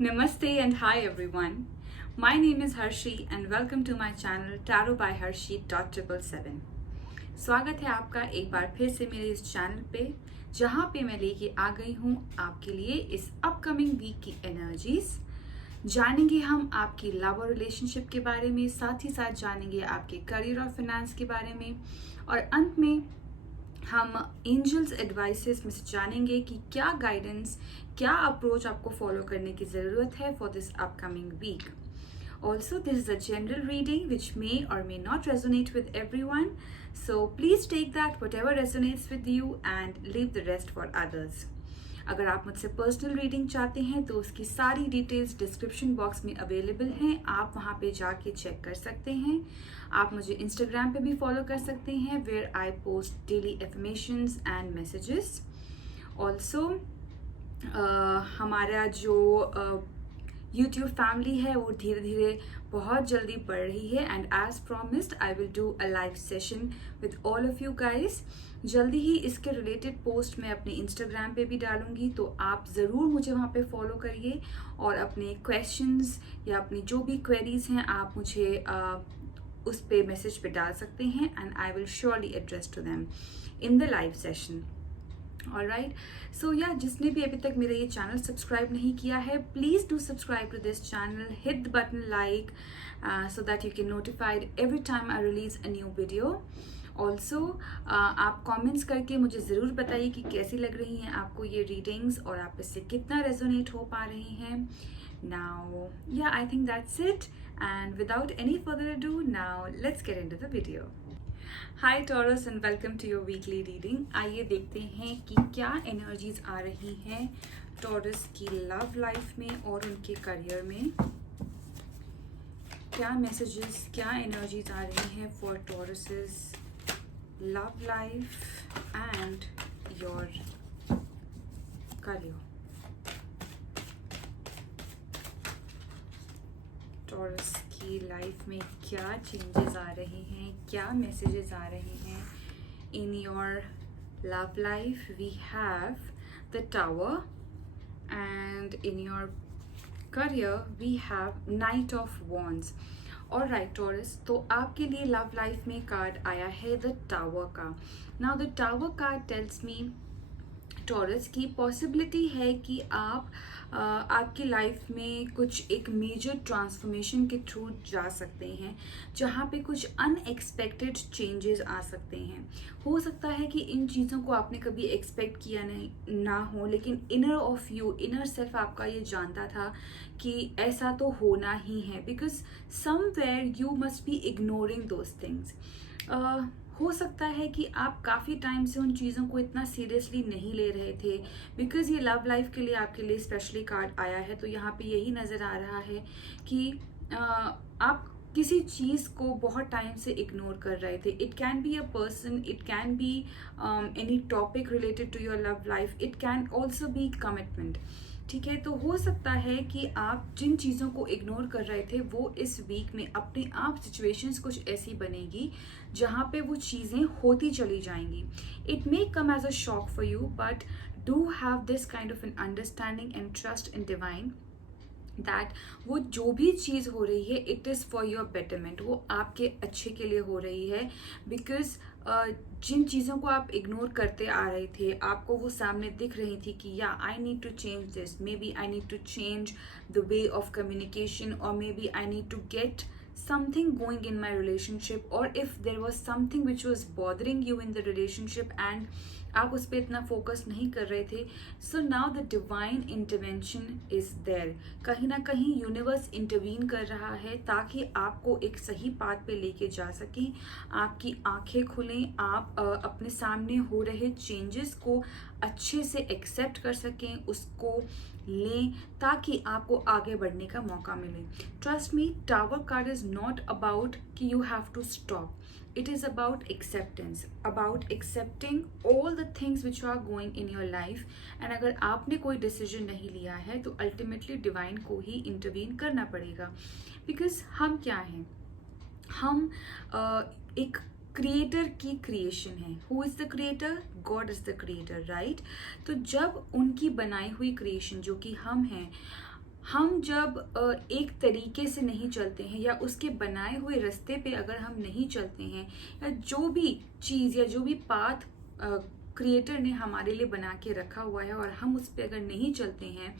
Namaste and hi everyone. My name is Harshi and welcome to my channel Tarot by Harshi .777. स्वागत है आपका एक बार फिर से मेरे इस चैनल पे जहाँ पे मैं लेके आ गई हूँ आपके लिए इस अपकमिंग वीक की एनर्जीज। जानेंगे हम आपकी लव और रिलेशनशिप के बारे में, साथ ही साथ जानेंगे आपके करियर और फाइनेंस के बारे में, और अंत में हम एंजल्स एडवाइसेस में से जानेंगे कि क्या गाइडेंस, क्या अप्रोच आपको फॉलो करने की ज़रूरत है for this upcoming week. Also, this is a general reading which may or may not resonate with everyone. So please take that whatever resonates with you and leave the rest for others. अगर आप मुझसे personal reading चाहते हैं तो उसकी सारी details description box में available हैं, आप वहाँ पे जाके चेक कर सकते हैं. आप मुझे इंस्टाग्राम पे भी फॉलो कर सकते हैं where I post daily affirmations and messages. Also हमारा जो YouTube फैमिली है वो धीरे धीरे बहुत जल्दी बढ़ रही है and as promised I will do a live session with all of you guys. जल्दी ही इसके रिलेटेड पोस्ट मैं अपने इंस्टाग्राम पे भी डालूंगी, तो आप ज़रूर मुझे वहाँ पे फॉलो करिए और अपने क्वेश्चंस या अपनी जो भी क्वेरीज हैं आप मुझे उस पे मैसेज पे डाल सकते हैं and I will surely address to them in the live session. Alright, so yeah, जिसने भी अभी तक मेरा ये चैनल सब्सक्राइब नहीं किया है, please do subscribe to this channel, hit the button like so that you can notified every time I release a new video. Also आप कमेंट्स करके मुझे ज़रूर बताइए कि कैसी लग रही हैं आपको ये रीडिंग्स और आप इससे कितना रेजोनेट हो पा रही हैं. Now yeah I think that's it and without any further ado now let's get into the video. Hi Taurus and welcome to your weekly reading. आइए देखते हैं कि क्या एनर्जीज आ रही हैं टॉरस की लव लाइफ में और उनके करियर में. क्या मैसेजेस, क्या एनर्जीज आ रही हैं for Taurus's love life and your career. Taurus की लाइफ में क्या चेंजेस आ रहे हैं, क्या मैसेजेस आ रहे हैं. In your love life we have the tower and in your career we have knight of wands. Alright Taurus, तो आपके लिए लव लाइफ में कार्ड आया है द टावर का. Now the tower card tells me Taurus की possibility है कि आप आपकी लाइफ में कुछ एक मेजर ट्रांसफॉर्मेशन के थ्रू जा सकते हैं जहाँ पे कुछ अनएक्सपेक्टेड चेंजेस आ सकते हैं. हो सकता है कि इन चीज़ों को आपने कभी एक्सपेक्ट किया नहीं ना हो, लेकिन inner of you, inner self आपका ये जानता था कि ऐसा तो होना ही है, because somewhere you must be ignoring those things. हो सकता है कि आप काफ़ी टाइम से उन चीज़ों को इतना सीरियसली नहीं ले रहे थे, बिकॉज़ ये लव लाइफ के लिए आपके लिए स्पेशली कार्ड आया है. तो यहाँ पे यही नज़र आ रहा है कि आप किसी चीज़ को बहुत टाइम से इग्नोर कर रहे थे. It can be a person, it can be any topic related to your love life, it can also be commitment. ठीक है, तो हो सकता है कि आप जिन चीज़ों को इग्नोर कर रहे थे वो इस वीक में अपने आप सिचुएशंस कुछ ऐसी बनेगी जहाँ पे वो चीज़ें होती चली जाएंगी. It may come as a shock for you, but do have this kind of an understanding and trust in divine that वो जो भी चीज़ हो रही है it is for your betterment, वो आपके अच्छे के लिए हो रही है. बिकॉज जिन चीज़ों को आप इग्नोर करते आ रहे थे आपको वो सामने दिख रही थी कि या I need to change this, maybe I need to change the way of communication, और maybe I need to get something going in my relationship, or if there was something which was bothering you in the relationship and आप उस पर इतना focus नहीं कर रहे थे. So now the divine intervention is there. कहीं ना कहीं यूनिवर्स इंटरवीन कर रहा है ताकि आपको एक सही पाथ पे लेके जा सके, आपकी आंखें खुलें, आप अपने सामने हो रहे चेंजेस को अच्छे से एक्सेप्ट कर सकें, उसको लें ताकि आपको आगे बढ़ने का मौका मिले. Trust me, tower card is not about कि you have to stop. It is about acceptance, about accepting all the things which are going in your life. And अगर आपने कोई डिसीजन नहीं लिया है तो अल्टीमेटली डिवाइन को ही इंटरवीन करना पड़ेगा. बिकॉज हम क्या हैं, हम एक क्रिएटर की क्रिएशन है. Who is the creator? God is the creator, right. तो जब उनकी बनाई हुई क्रिएशन जो कि हम हैं, हम जब एक तरीके से नहीं चलते हैं या उसके बनाए हुए रास्ते पे अगर हम नहीं चलते हैं, या जो भी चीज़ या जो भी पाथ क्रिएटर ने हमारे लिए बना के रखा हुआ है और हम उस पर अगर नहीं चलते हैं,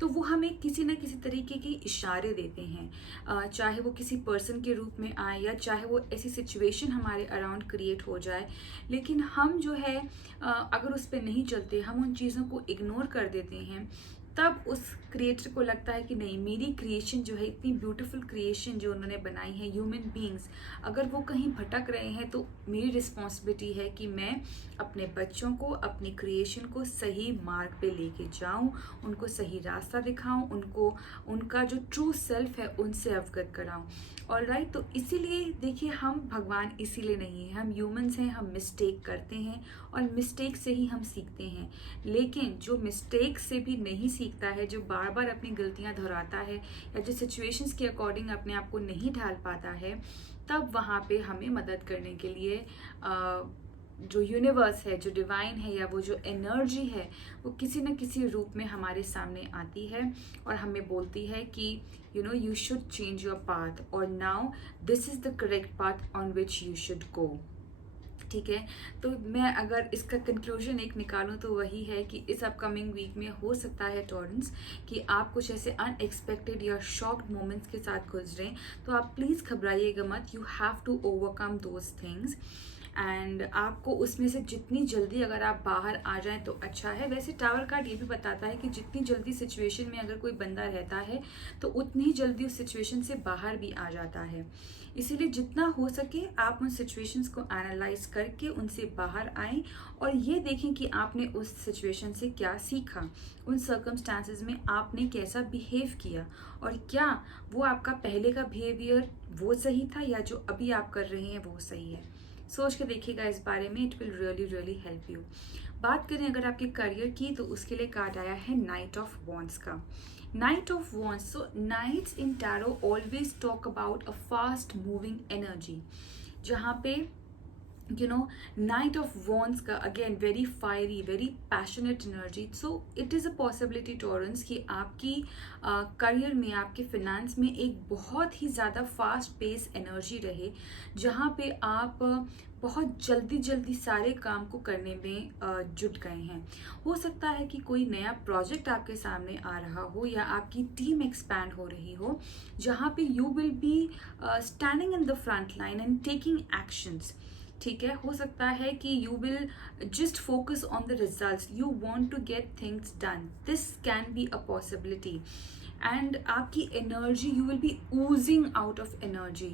तो वो हमें किसी ना किसी तरीके के इशारे देते हैं, चाहे वो किसी पर्सन के रूप में आए या चाहे वो ऐसी सिचुएशन हमारे अराउंड क्रिएट हो जाए। लेकिन हम जो है अगर उस पर नहीं चलते, हम उन चीज़ों को इग्नोर कर देते हैं, तब उस क्रिएटर को लगता है कि नहीं, मेरी क्रिएशन जो है, इतनी ब्यूटीफुल क्रिएशन जो उन्होंने बनाई है, ह्यूमन बीइंग्स, अगर वो कहीं भटक रहे हैं तो मेरी रिस्पॉन्सिबिलिटी है कि मैं अपने बच्चों को, अपनी क्रिएशन को सही मार्ग पे लेके जाऊं, उनको सही रास्ता दिखाऊं, उनको उनका जो ट्रू सेल्फ है उनसे अवगत कराऊं। और राइट, तो इसीलिए देखिए, हम भगवान इसीलिए नहीं हैं, हम ह्यूमंस हैं, हम मिस्टेक करते हैं और मिस्टेक से ही हम सीखते हैं। लेकिन जो मिस्टेक से भी नहीं सीखता है, जो बार बार अपनी गलतियां दोहराता है या जो सिचुएशंस के अकॉर्डिंग अपने आप को नहीं ढाल पाता है, तब वहाँ पे हमें मदद करने के लिए जो यूनिवर्स है, जो डिवाइन है, या वो जो एनर्जी है, वो किसी न किसी रूप में हमारे सामने आती है और हमें बोलती है कि you should change your path, और now this is the correct path on which you should go. ठीक है, तो मैं अगर इसका कंक्लूजन एक निकालूं तो वही है कि इस अपकमिंग वीक में हो सकता है टॉरेंस कि आप कुछ ऐसे अनएक्सपेक्टेड या शॉक्ड मोमेंट्स के साथ गुजरें, तो आप प्लीज़ घबराइएगा मत। You have to overcome those things, and आपको उसमें से जितनी जल्दी अगर आप बाहर आ जाएं तो अच्छा है। वैसे टावर कार्ड ये भी बताता है कि जितनी जल्दी सिचुएशन में अगर कोई बंदा रहता है तो उतनी ही जल्दी उस सिचुएशन से बाहर भी आ जाता है। इसीलिए जितना हो सके आप उन सिचुएशंस को एनालाइज करके उनसे बाहर आएं और ये देखें कि आपने उस सिचुएशन से क्या सीखा, उन सर्कमस्टांसेस में आपने कैसा बिहेव किया, और क्या वो आपका पहले का बिहेवियर वो सही था या जो अभी आप कर रहे हैं वो सही है। सोच के देखिएगा इस बारे में, it will really really help you. बात करें अगर आपके करियर की, तो उसके लिए कार्ड आया है नाइट ऑफ वॉन्ड्स का। Knight of wands, so knights in tarot always talk about a fast moving energy, जहाँ पे नाइट ऑफ वॉन्ड्स का again very fiery, very passionate energy. So it is a possibility Taurus कि आपकी career में, आपके finance में एक बहुत ही ज़्यादा फास्ट पेस एनर्जी रहे, जहाँ पे आप बहुत जल्दी जल्दी सारे काम को करने में जुट गए हैं। हो सकता है कि कोई नया प्रोजेक्ट आपके सामने आ रहा हो या आपकी टीम एक्सपैंड हो रही हो, जहाँ पे you will be standing in the front line and taking actions. ठीक है, हो सकता है कि you will just focus on the results, you want to get things done, this can be a possibility. And आपकी energy, you will be oozing out of energy,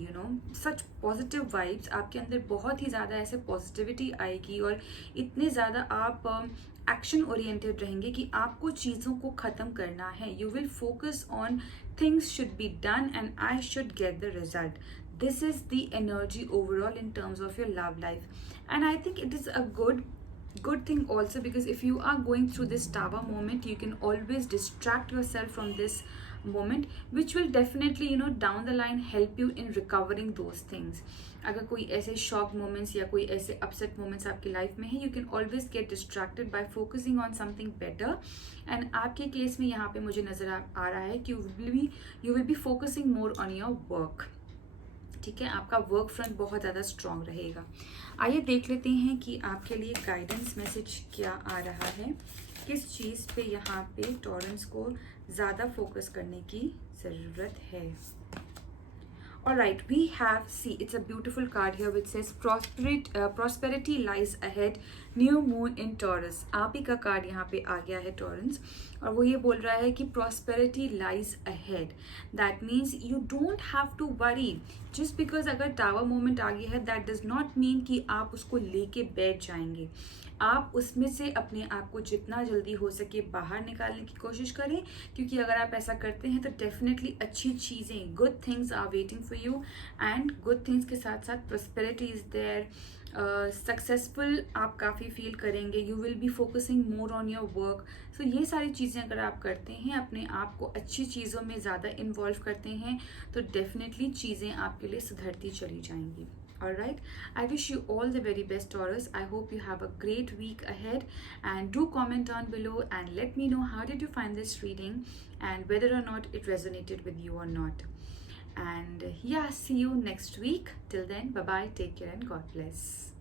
such positive vibes आपके अंदर, बहुत ही ज़्यादा ऐसे पॉजिटिविटी आएगी और इतने ज़्यादा आप एक्शन ओरिएंटेड रहेंगे कि आपको चीज़ों को ख़त्म करना है। You will focus on things should be done and I should get the result. This is the energy overall in terms of your love life, and I think it is a good thing also, because if you are going through this tower moment, you can always distract yourself from this moment, which will definitely down the line help you in recovering those things. अगर कोई ऐसे shock moments या कोई ऐसे upset moments आपकी life में है, you can always get distracted by focusing on something better. And आपके केस में यहाँ पे मुझे नजर आ रहा है कि you will be focusing more on your work. ठीक है, आपका वर्क फ्रंट बहुत ज़्यादा स्ट्रॉन्ग रहेगा। आइए देख लेते हैं कि आपके लिए गाइडेंस मैसेज क्या आ रहा है, किस चीज़ पे यहाँ पे टॉरेंस को ज़्यादा फोकस करने की ज़रूरत है। Alright, we have, see, it's a beautiful card here which says prosperity lies ahead, new moon in Taurus. आप ही का कार्ड यहाँ पे आ गया है टॉरेंस, और वो ये बोल रहा है कि prosperity lies ahead. That means you don't have to worry. Just because अगर टावर मोमेंट आ गया है, that does not mean कि आप उसको लेके बैठ जाएंगे। आप उसमें से अपने आप को जितना जल्दी हो सके बाहर निकालने की कोशिश करें, क्योंकि अगर आप ऐसा करते हैं तो डेफिनेटली अच्छी चीज़ें, good things are waiting for you, and good things के साथ साथ प्रॉस्पेरिटी इज़ देयर, सक्सेसफुल आप काफ़ी फील करेंगे, you will be focusing more on your work. So ये सारी चीज़ें अगर आप करते हैं, अपने आप को अच्छी चीज़ों में ज़्यादा इन्वॉल्व करते हैं, तो डेफिनेटली चीज़ें आपके लिए सुधरती चली जाएंगी। All right. I wish you all the very best, Taurus. I hope you have a great week ahead. And do comment down below and let me know how did you find this reading and whether or not it resonated with you or not. And yeah, see you next week. Till then, bye bye. Take care and God bless.